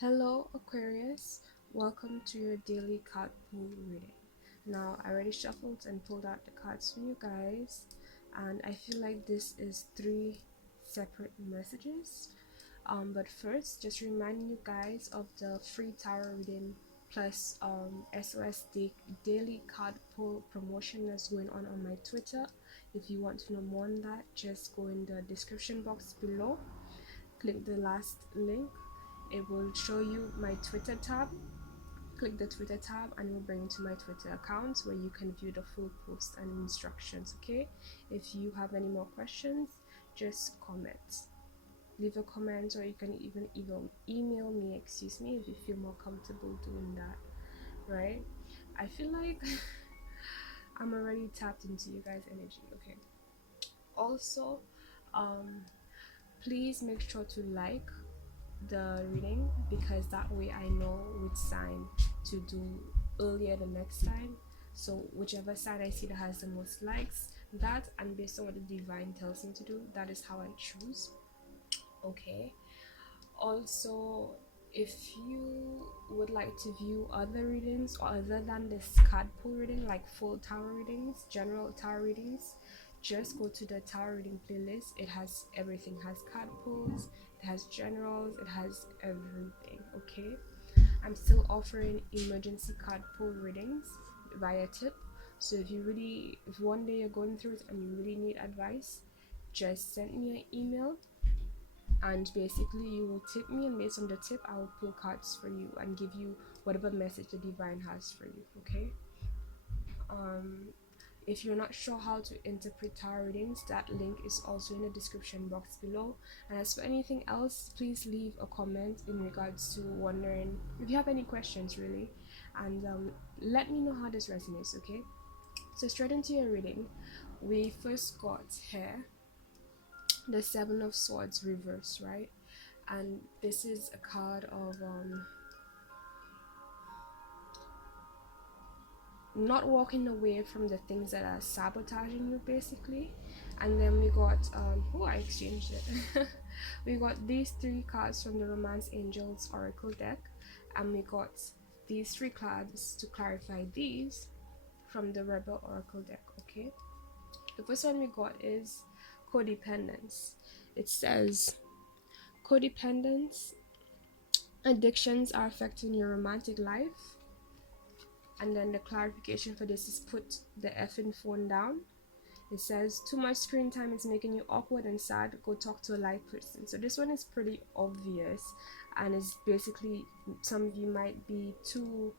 Hello, Aquarius. Welcome to your daily card pool reading. Now, I already shuffled and pulled out the cards for you guys, and I feel like this is three separate messages. But first, just reminding you guys of the free tarot reading plus daily card pull promotion that's going on my Twitter. If you want to know more on that, just go in the description box below, click the last link. It will show you my Twitter tab. Click the Twitter tab and it will bring you to my Twitter account where you can view the full post and instructions. Okay, if you have any more questions, just comment, leave a comment, or you can even email me, excuse me, if you feel more comfortable doing that. Right, I feel like I'm already tapped into you guys' energy. Okay, also, um please make sure to like the reading, because that way I know which sign to do earlier the next time. So whichever sign I see that has the most likes, that, and based on what the divine tells me to do, that is how I choose. Okay, also, if you would like to view other readings other than this card pull reading, like full tarot readings, general tarot readings, just go to the tarot reading playlist. It has everything. It has card pulls, it has generals, it has everything. Okay, I'm still offering emergency card pull readings via tip. So if one day you're going through it and you really need advice, just send me an email, and basically you will tip me, and based on the tip I will pull cards for you and give you whatever message the divine has for you. Okay, um if you're not sure how to interpret tarot readings, that link is also in the description box below. And as for anything else, please leave a comment in regards to wondering if you have any questions, really. And let me know how this resonates. Okay, so straight into your reading, we first got here the Seven of Swords reverse, right? And this is a card of not walking away from the things that are sabotaging you, basically. And then we got oh, I exchanged it. We got these three cards from the Romance Angels Oracle deck, and we got these three cards to clarify these from the Rebel Oracle deck. Okay, the first one we got is codependence. It says codependence addictions are affecting your romantic life. And then the clarification for this is put the effing phone down. It says too much screen time is making you awkward and sad, go talk to a live person. So this one is pretty obvious, and it's basically, some of you might be too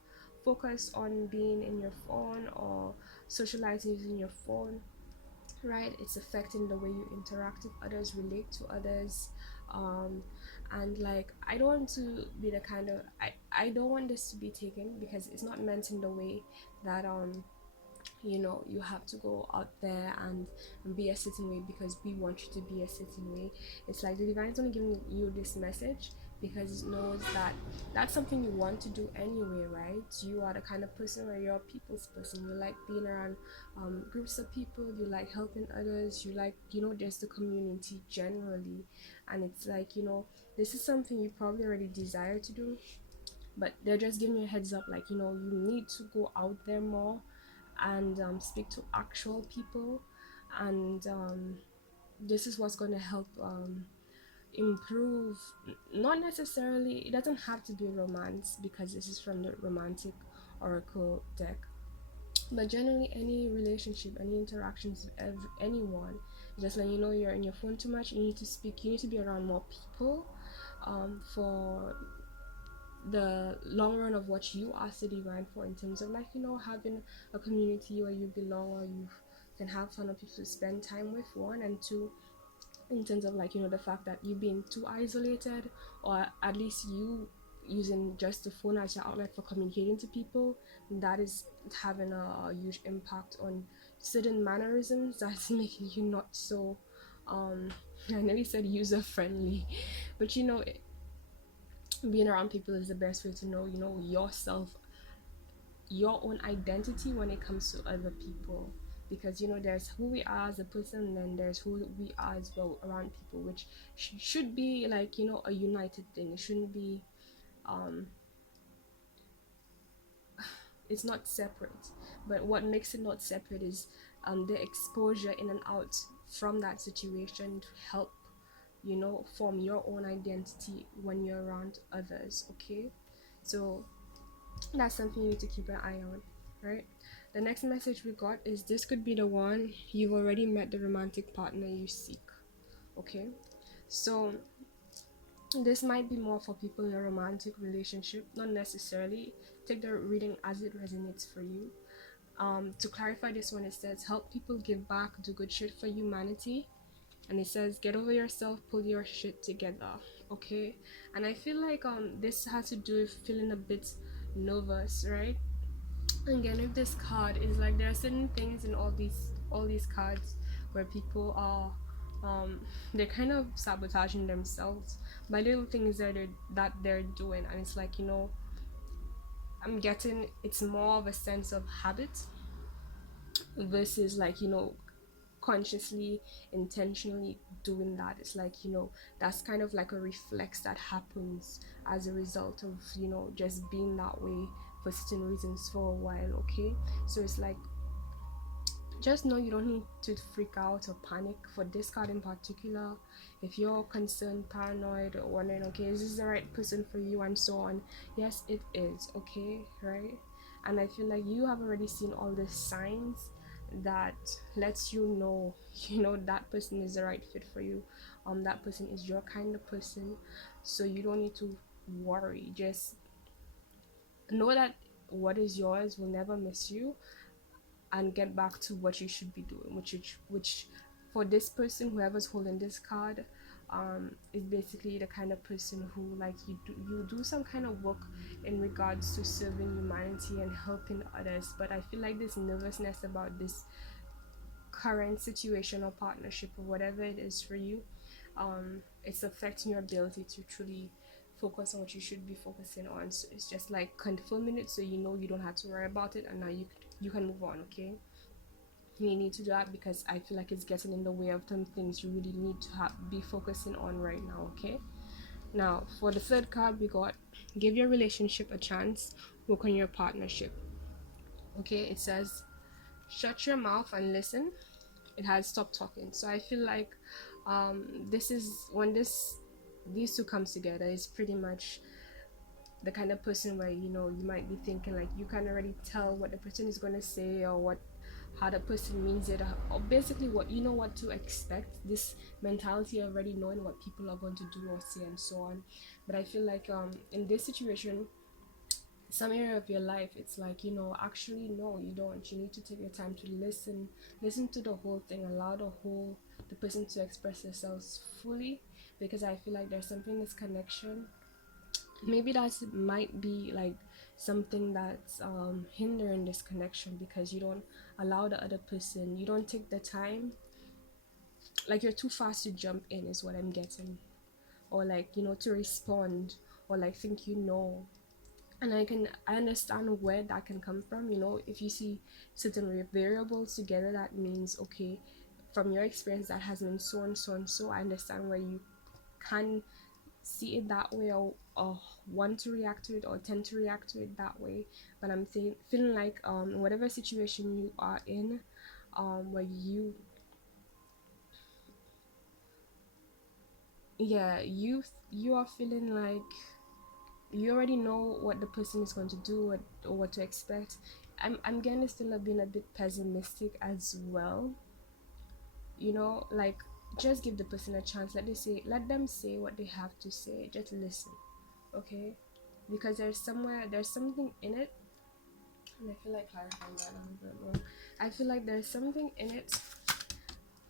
focused on being in your phone or socializing using your phone, right? It's affecting the way you interact with others, relate to others. um and like, I don't want to be the kind of, I don't want this to be taken, because it's not meant in the way that you have to go out there and be a certain way because we want you to be a certain way. It's like the divine is only giving you this message because it knows that that's something you want to do anyway, right? You are the kind of person where you're a people's person. You like being around groups of people, you like helping others, you like, just the community generally. And it's like, this is something you probably already desire to do, but they're just giving you a heads up, like, you need to go out there more and speak to actual people. And this is what's going to help improve. Not necessarily, it doesn't have to be romance, because this is from the romantic oracle deck, but generally any relationship, any interactions with anyone, just like, you're in your phone too much, you need to speak, you need to be around more people, for the long run of what you ask the divine for, in terms of, like, having a community where you belong, or you can have fun of people to spend time with, one, and two, in terms of, like, the fact that you being too isolated, or at least you using just the phone as your outlet for communicating to people, that is having a huge impact on certain mannerisms that's making you not so I know you said user friendly, but being around people is the best way to know, yourself, your own identity when it comes to other people. Because there's who we are as a person, and then there's who we are as well around people, which should be like, a united thing. It shouldn't be um it's not separate. But what makes it not separate is the exposure in and out from that situation to help, form your own identity when you're around others. Okay, so that's something you need to keep an eye on, right? The next message we got is, this could be the one. You've already met the romantic partner you seek. Okay, so this might be more for people in a romantic relationship, not necessarily. Take the reading as it resonates for you. To clarify this one, it says help people give back, do good shit for humanity. And it says get over yourself, pull your shit together. Okay, and I feel like this has to do with feeling a bit nervous, right? Again, with this card is like there are certain things in all these cards where people are they're kind of sabotaging themselves by little things that they're doing, and it's like, I'm getting it's more of a sense of habit versus like, consciously, intentionally doing that. It's like, that's kind of like a reflex that happens as a result of, just being that way for certain reasons for a while. Okay, so it's like, just know you don't need to freak out or panic for this card in particular. If you're concerned, paranoid, or wondering, okay, is this the right person for you, and so on, yes, it is. Okay, right? And I feel like you have already seen all the signs that lets you know, that person is the right fit for you. That person is your kind of person, so you don't need to worry. Just know that what is yours will never miss you, and get back to what you should be doing, which for this person, whoever's holding this card, is basically the kind of person who, like, you do some kind of work in regards to serving humanity and helping others. But I feel like this nervousness about this current situation or partnership or whatever it is for you, it's affecting your ability to truly focus on what you should be focusing on. So it's just like confirming it, so you don't have to worry about it, and now you can move on. Okay, you need to do that because I feel like it's getting in the way of some things you really need to be focusing on right now. Okay, now for the third card we got, give your relationship a chance, work on your partnership. Okay, it says shut your mouth and listen. It has stopped talking. So I feel like this is when these two comes together, is pretty much the kind of person where, you might be thinking like you can already tell what the person is going to say, or how the person means it, or basically what what to expect. This mentality of already knowing what people are going to do or say and so on. But I feel like in this situation, some area of your life, it's like, actually no, you don't. You need to take your time to listen to the whole thing, allow the person to express themselves fully, because I feel like there's something in this connection. Maybe that might be like something that's hindering this connection, because you don't allow the other person, you don't take the time, like you're too fast to jump in is what I'm getting, or like, to respond, or like think, and I understand where that can come from. If you see certain variables together, that means, okay, from your experience that has been so and so and so. I understand where you can see it that way, or want to react to it, or tend to react to it that way. But I'm feeling like whatever situation you are in, where you are feeling like you already know what the person is going to do, or what to expect. I'm getting still being a bit pessimistic as well. Like, just give the person a chance. Let them say what they have to say. Just listen, okay? Because there's something in it, and I feel like clarifying that a little bit more. I feel like there's something in it.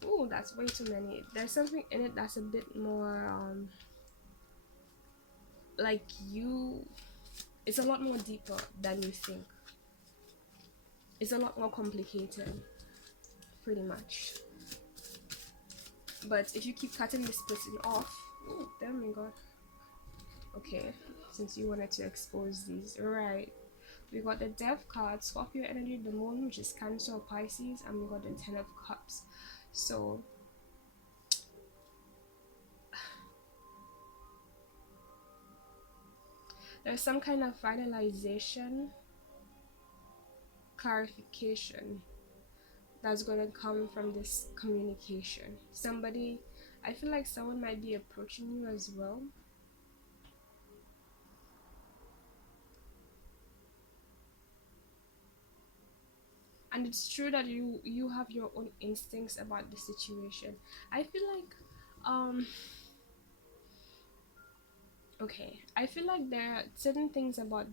Ooh, that's way too many. There's something in it that's a bit more like you. It's a lot more deeper than you think. It's a lot more complicated, pretty much. But if you keep cutting this person off, oh damn my god. Okay, since you wanted to expose these, right? We got the Death card, Scorpio energy, the Moon, which is Cancer or Pisces, and we got the Ten of Cups. So There's some kind of finalization, clarification that's going to come from this communication. Somebody, I feel like someone might be approaching you as well. And it's true that you have your own instincts about the situation. I feel like okay, I feel like there are certain things about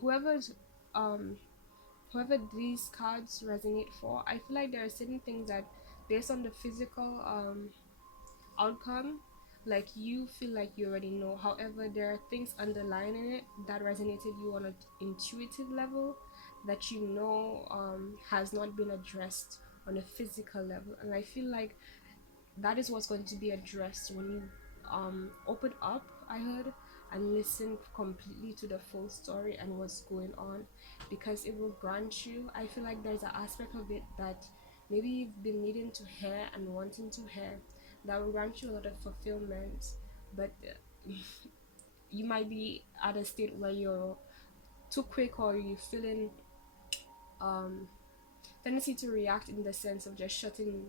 whoever's um whoever these cards resonate for. I feel like there are certain things that, based on the physical outcome, like you feel like you already know. However, there are things underlying it that resonated you on an intuitive level that you know has not been addressed on a physical level. And I feel like that is what's going to be addressed when you open up, I heard, and listen completely to the full story and what's going on, because it will grant you, I feel like there's an aspect of it that maybe you've been needing to hear and wanting to hear, that will grant you a lot of fulfillment. But you might be at a state where you're too quick, or you're feeling um tendency to react in the sense of just shutting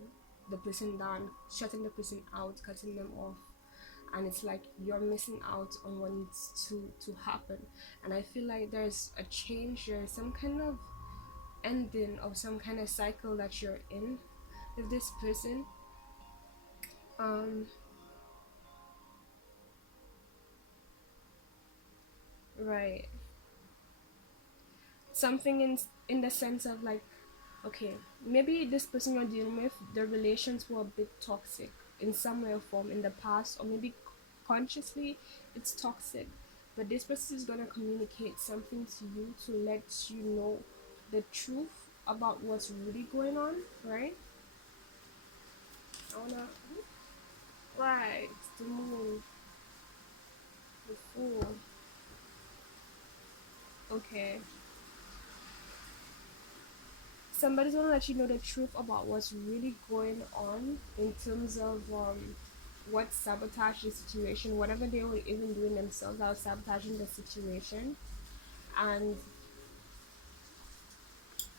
the person down, shutting the person out, cutting them off. And it's like you're missing out on what needs to happen. And I feel like there's a change, there's some kind of ending of some kind of cycle that you're in with this person. um right, something in the sense of like, okay, maybe this person you're dealing with, the relations were a bit toxic in some way or form in the past, or maybe consciously it's toxic, but this person is going to communicate something to you to let you know the truth about what's really going on, right? I wanna, right, the moon, the fool. Okay, somebody's gonna let you know the truth about what's really going on in terms of what sabotaged the situation, whatever they were even doing themselves that was sabotaging the situation. And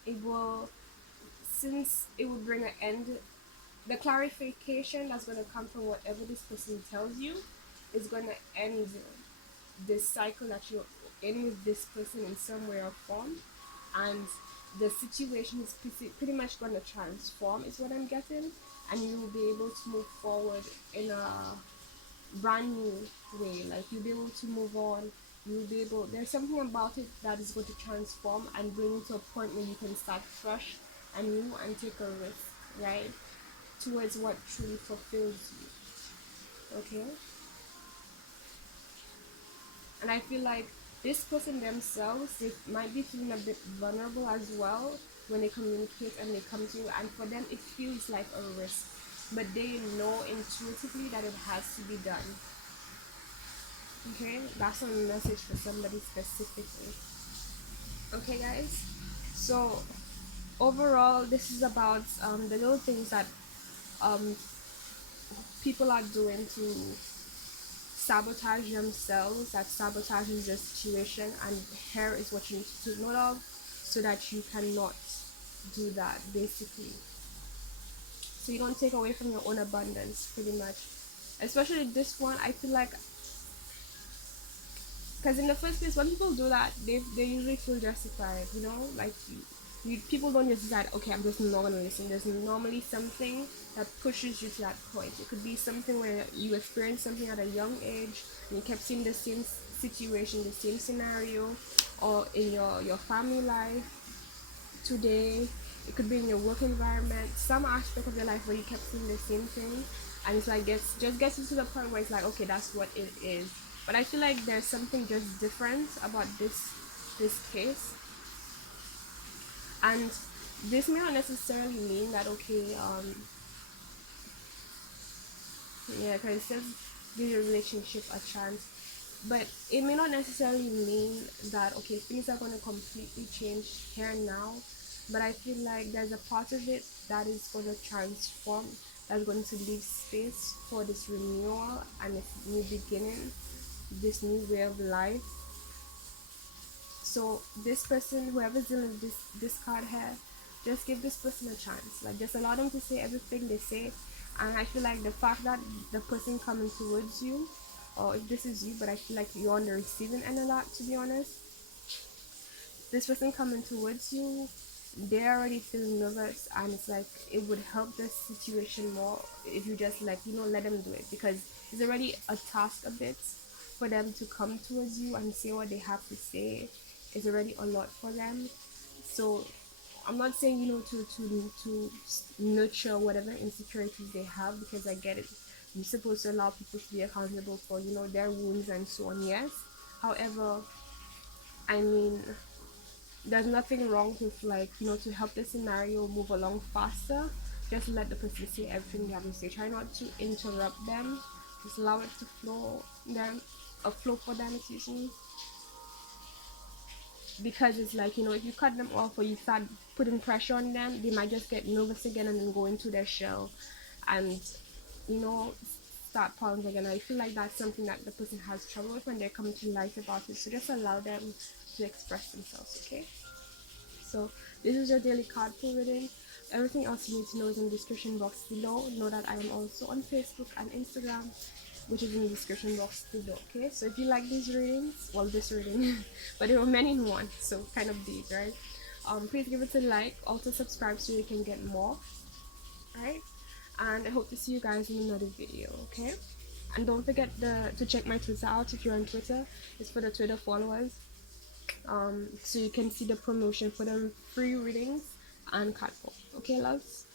it will, since it will bring an end, the clarification that's going to come from whatever this person tells you is going to end this cycle that you're in with this person in some way or form. And the situation is pretty much going to transform, is what I'm getting. And you will be able to move forward in a brand new way. Like you'll be able to move on. You'll be able, there's something about it that is going to transform and bring you to a point where you can start fresh and new and take a risk, right? Towards what truly fulfills you. Okay? And I feel like this person themselves, they might be feeling a bit vulnerable as well when they communicate and they come to you, and for them it feels like a risk, but they know intuitively that it has to be done. Okay, that's a message for somebody specifically. Okay, guys, so overall this is about the little things that um, people are doing to sabotage themselves, that sabotages the situation, and here is what you need to note of so that you cannot do that, basically, so you don't take away from your own abundance, pretty much. Especially this one, I feel like, because in the first place, when people do that, they usually feel justified, you know, like people don't just decide, okay, I'm just not gonna listen. There's normally something that pushes you to that point. It could be something where you experienced something at a young age and you kept seeing the same situation, the same scenario, or in your family life today. It could be in your work environment, some aspect of your life where you kept seeing the same thing, and it's like gets you to the point where it's like, okay, that's what it is. But I feel like there's something just different about this case. And this may not necessarily mean that, okay, yeah, because it says give your relationship a chance, but it may not necessarily mean that, okay, things are going to completely change here and now. But I feel like there's a part of it that is going to transform, that's going to leave space for this renewal and this new beginning, this new way of life. So this person, whoever's dealing with this card here, just give this person a chance. Like, just allow them to say everything they say. And I feel like the fact that the person coming towards you, or if this is you, but I feel like you're on the receiving end a lot, to be honest. This person coming towards you, they're already feeling nervous, and it's like it would help this situation more if you just, like, let them do it, because it's already a task a bit for them to come towards you and say what they have to say. It's already a lot for them. So I'm not saying, to nurture whatever insecurities they have, because I get it. You're supposed to allow people to be accountable for, their wounds and so on, yes. However, I mean, there's nothing wrong with, like, to help the scenario move along faster. Just let the person say everything they have to say. Try not to interrupt them. Just allow it to flow for them, excuse me. Because it's like, if you cut them off or you start putting pressure on them, they might just get nervous again and then go into their shell and, you know start problems again. I feel like that's something that the person has trouble with when they're coming to light about it. So just allow them to express themselves, okay? So this is your daily card pull reading. Everything else you need to know is in the description box below. Know that I am also on Facebook and Instagram, which is in the description box below, okay? So if you like these readings, well, this reading, but there were many in one, so kind of big, right? Please give it a like. Also subscribe so you can get more, right? And I hope to see you guys in another video, okay? And don't forget to check my Twitter out if you're on Twitter. It's for the Twitter followers. So you can see the promotion for the free readings and card pull. Okay, loves?